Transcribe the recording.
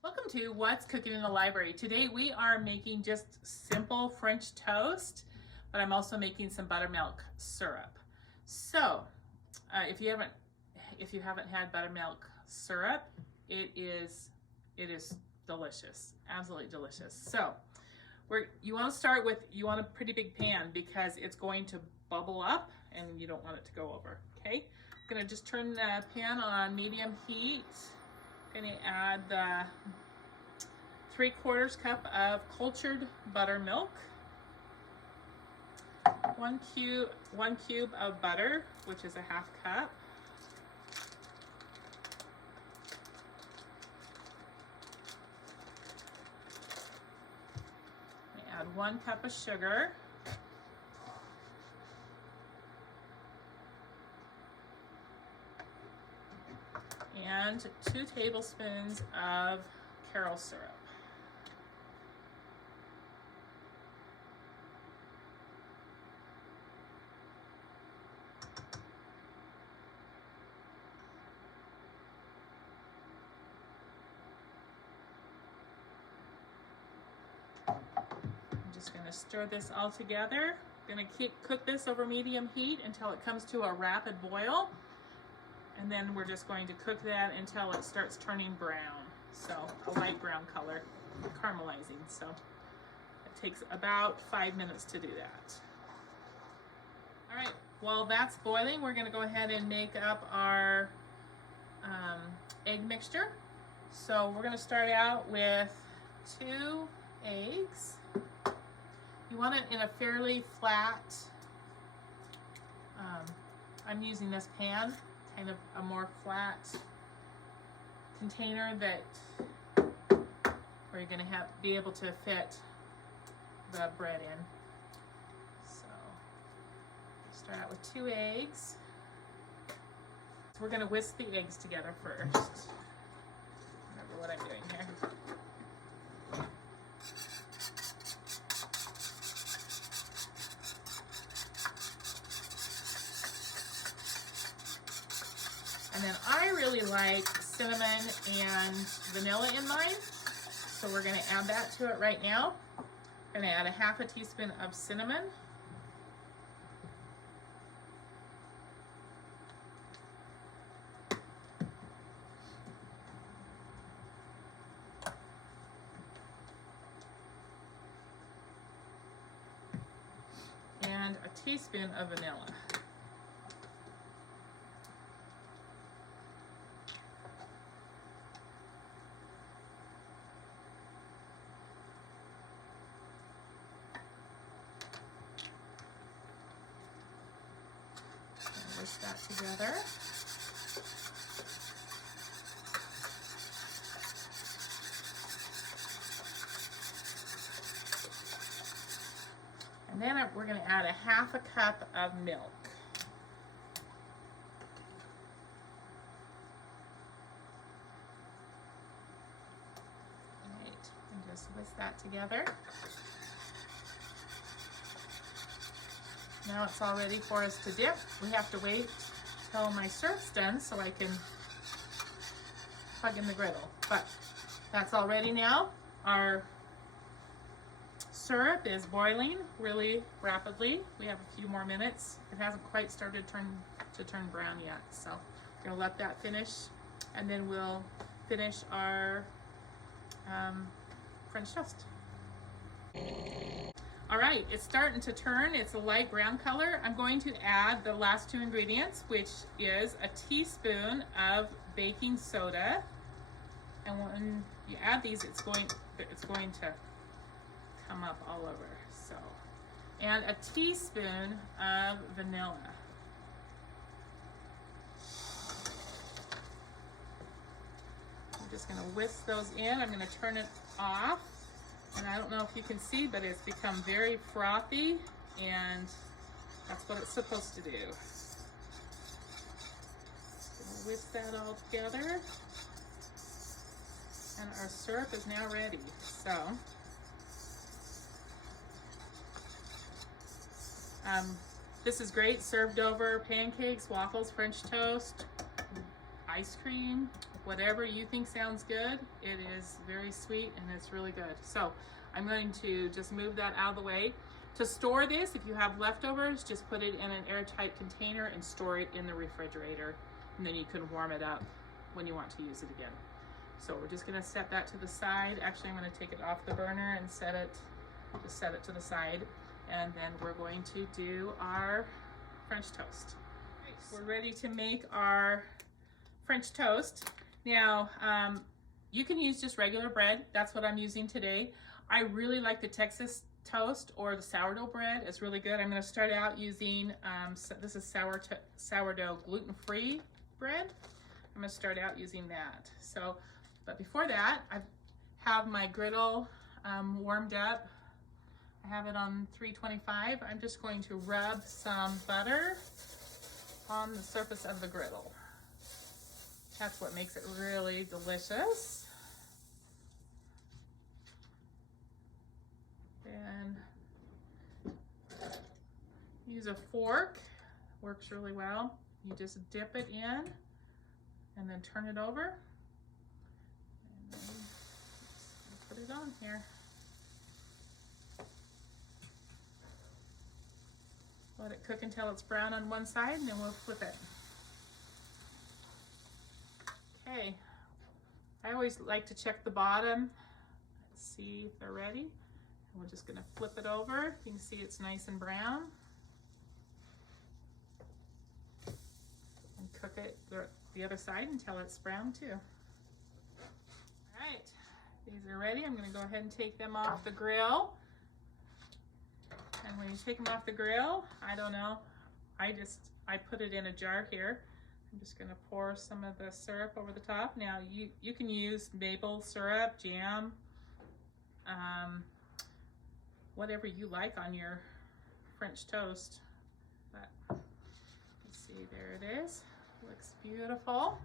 Welcome to What's Cooking in the Library. Today we are making just simple French toast, but I'm also making some buttermilk syrup. So, if you haven't had buttermilk syrup, it is delicious, absolutely delicious. So, you want to start with a pretty big pan because it's going to bubble up and you don't want it to go over. Okay, I'm gonna just turn the pan on medium heat. Going to add the 3/4 cup of cultured buttermilk, one cube of butter, which is a 1/2 cup, add 1 cup of sugar, and 2 tablespoons of caramel syrup. I'm just going to stir this all together. I'm going to cook this over medium heat until it comes to a rapid boil. And then we're just going to cook that until it starts turning brown. So a light brown color, caramelizing. So it takes about 5 minutes to do that. All right, while that's boiling, we're gonna go ahead and make up our egg mixture. So we're gonna start out with 2 eggs. You want it in a fairly flat, I'm using this pan, kind of a more flat container where you're going to be able to fit the bread in. So start out with 2 eggs. So we're going to whisk the eggs together first. Remember what I'm doing here. And then I really like cinnamon and vanilla in mine, so we're going to add that to it right now. I'm going to add a 1/2 teaspoon of cinnamon. And a teaspoon of vanilla. Whisk that together. And then we're going to add a 1/2 cup of milk. All right, and just whisk that together. Now it's all ready for us to dip. We have to wait till my syrup's done so I can plug in the griddle. But that's all ready now. Our syrup is boiling really rapidly. We have a few more minutes. It hasn't quite started to turn brown yet. So we're gonna let that finish, and then we'll finish our French toast. All right, it's starting to turn. It's a light brown color. I'm going to add the last 2 ingredients, which is a teaspoon of baking soda. And when you add these, it's going to come up all over. So, and a teaspoon of vanilla. I'm just gonna whisk those in. I'm gonna turn it off. And I don't know if you can see, but it's become very frothy, and that's what it's supposed to do. Just gonna whisk that all together. And our syrup is now ready. So, this is great served over pancakes, waffles, French toast. I ice cream, whatever you think sounds good. It is very sweet and it's really good. So I'm going to just move that out of the way. To store this, if you have leftovers, just put it in an airtight container and store it in the refrigerator. And then you can warm it up when you want to use it again. So we're just gonna set that to the side. Actually, I'm gonna take it off the burner and set it to the side. And then we're going to do our French toast. We're ready to make our French toast. Now, you can use just regular bread. That's what I'm using today. I really like the Texas toast or the sourdough bread. It's really good. I'm going to start out using, this is sourdough gluten-free bread. I'm going to start out using that. So, but before that, I have my griddle warmed up. I have it on 325. I'm just going to rub some butter on the surface of the griddle. That's what makes it really delicious. And use a fork, works really well. You just dip it in and then turn it over. And then put it on here. Let it cook until it's brown on one side and then we'll flip it. Okay, I always like to check the bottom, see if they're ready. And we're just gonna flip it over. You can see it's nice and brown. And cook it the other side until it's brown too. All right, these are ready. I'm gonna go ahead and take them off the grill. And when you take them off the grill, I don't know, I put it in a jar here. I'm just gonna pour some of the syrup over the top. Now you can use maple syrup, jam, whatever you like on your French toast. But let's see, there it is. Looks beautiful.